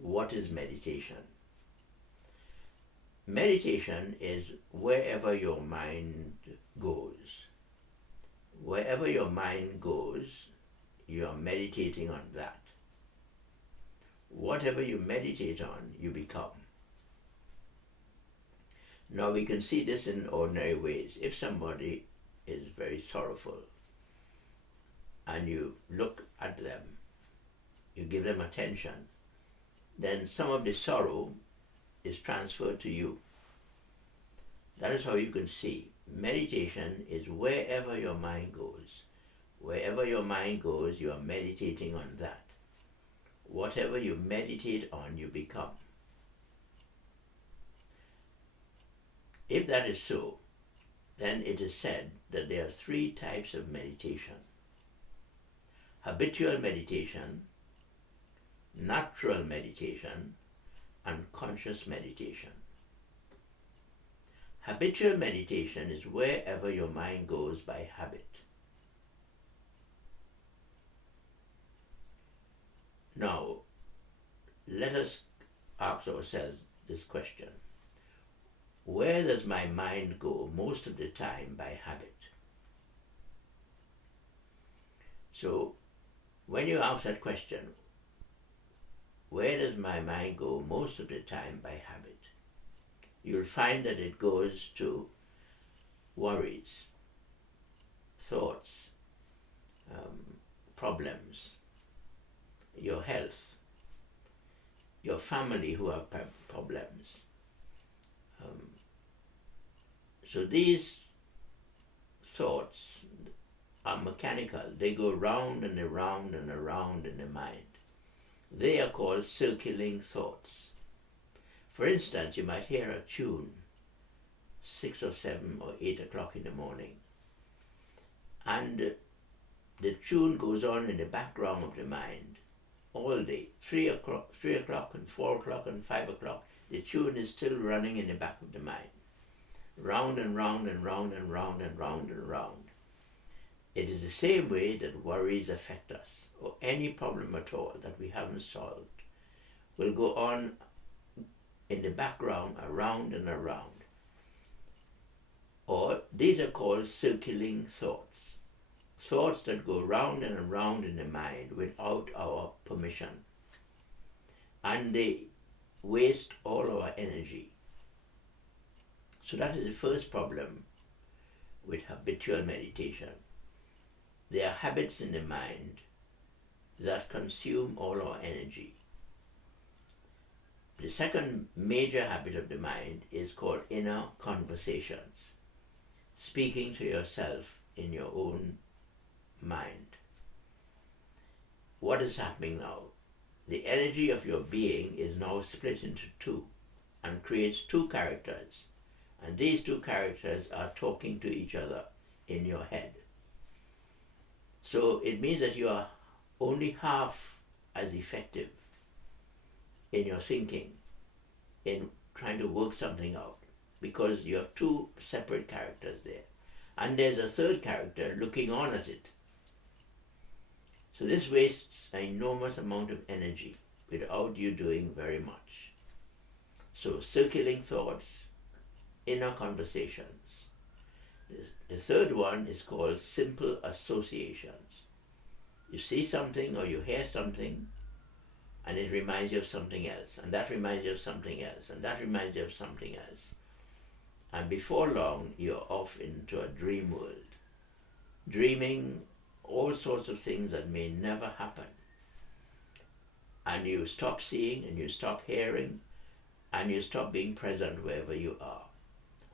What is meditation? Meditation is wherever your mind goes. Wherever your mind goes, you are meditating on that. Whatever you meditate on, you become. Now we can see this in ordinary ways. If somebody is very sorrowful and you look at them, you give them attention, then some of the sorrow is transferred to you. That is how you can see. Meditation is wherever your mind goes. Wherever your mind goes, you are meditating on that. Whatever you meditate on, you become. If that is so, then it is said that there are three types of meditation: habitual meditation, natural meditation, and conscious meditation. Habitual meditation is wherever your mind goes by habit. Now, let us ask ourselves this question. Where does my mind go most of the time by habit? So, when you ask that question, where does my mind go most of the time by habit? You'll find that it goes to worries, thoughts, problems, your health, your family who have problems. So these thoughts are mechanical. They go round and around and around in the mind. They are called circling thoughts. For instance, you might hear a tune 6 or 7 or 8 o'clock in the morning, and the tune goes on in the background of the mind all day. 3 o'clock and 4 o'clock and 5 o'clock, the tune is still running in the back of the mind. Round and round and round and round and round and round. It is the same way that worries affect us, or any problem at all that we haven't solved will go on in the background around and around. Or these are called circling thoughts. Thoughts that go round and around in the mind without our permission. And they waste all our energy. So that is the first problem with habitual meditation. There are habits in the mind that consume all our energy. The second major habit of the mind is called inner conversations, speaking to yourself in your own mind. What is happening now? The energy of your being is now split into two and creates two characters. And these two characters are talking to each other in your head. So it means that you are only half as effective in your thinking, in trying to work something out, because you have two separate characters there. And there's a third character looking on at it. So this wastes an enormous amount of energy without you doing very much. So circling thoughts, inner conversations. The third one is called simple associations. You see something or you hear something, and it reminds you of something else, and that reminds you of something else, and that reminds you of something else. And before long, you're off into a dream world, dreaming all sorts of things that may never happen. And you stop seeing, and you stop hearing, and you stop being present wherever you are.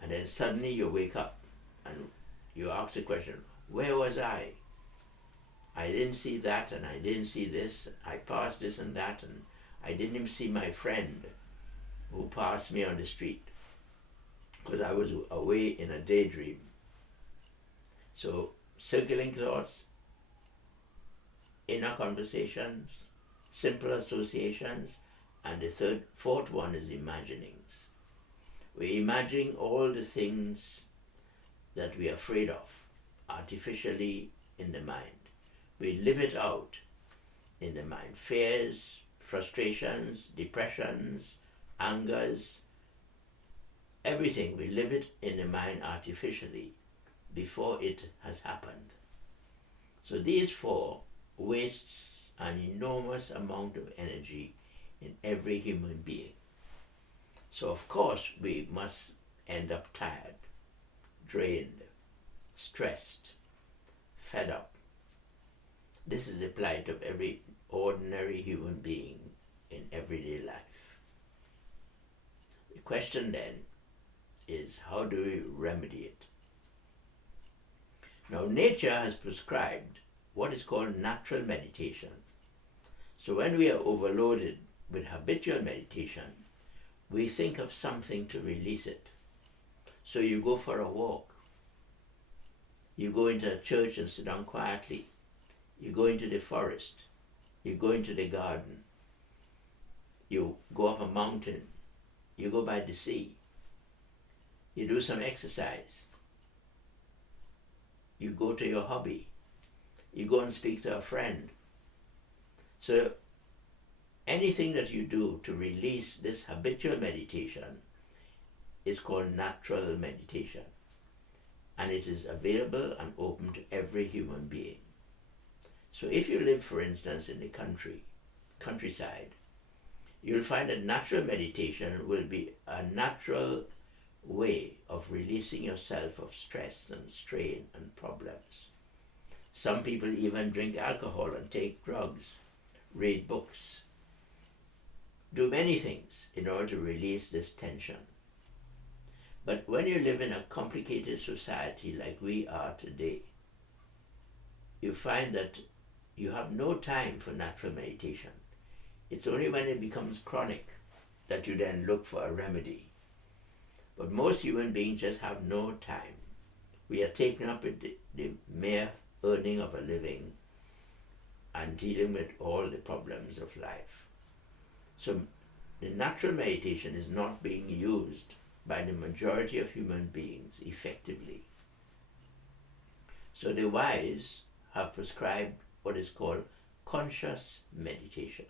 And then suddenly you wake up, and you ask the question, where was I? I didn't see that, and I didn't see this. I passed this and that, and I didn't even see my friend who passed me on the street because I was away in a daydream. So circling thoughts, inner conversations, simple associations, and the fourth one is imaginings. We're imagining all the things that we're afraid of artificially in the mind. We live it out in the mind. Fears, frustrations, depressions, angers, everything. We live it in the mind artificially before it has happened. So these four wastes an enormous amount of energy in every human being. So of course we must end up tired, drained, stressed, fed up. This is the plight of every ordinary human being in everyday life. The question then is, how do we remedy it? Now, nature has prescribed what is called natural meditation. So when we are overloaded with habitual meditation, we think of something to release it. So you go for a walk. You go into a church and sit down quietly. You go into the forest. You go into the garden. You go up a mountain. You go by the sea. You do some exercise. You go to your hobby. You go and speak to a friend. So anything that you do to release this habitual meditation is called natural meditation. And it is available and open to every human being. So if you live, for instance, in the countryside, you'll find that natural meditation will be a natural way of releasing yourself of stress and strain and problems. Some people even drink alcohol and take drugs, read books, do many things in order to release this tension. But when you live in a complicated society like we are today, you find that you have no time for natural meditation. It's only when it becomes chronic that you then look for a remedy. But most human beings just have no time. We are taken up with the mere earning of a living and dealing with all the problems of life. So the natural meditation is not being used by the majority of human beings effectively. So the wise have prescribed what is called conscious meditation.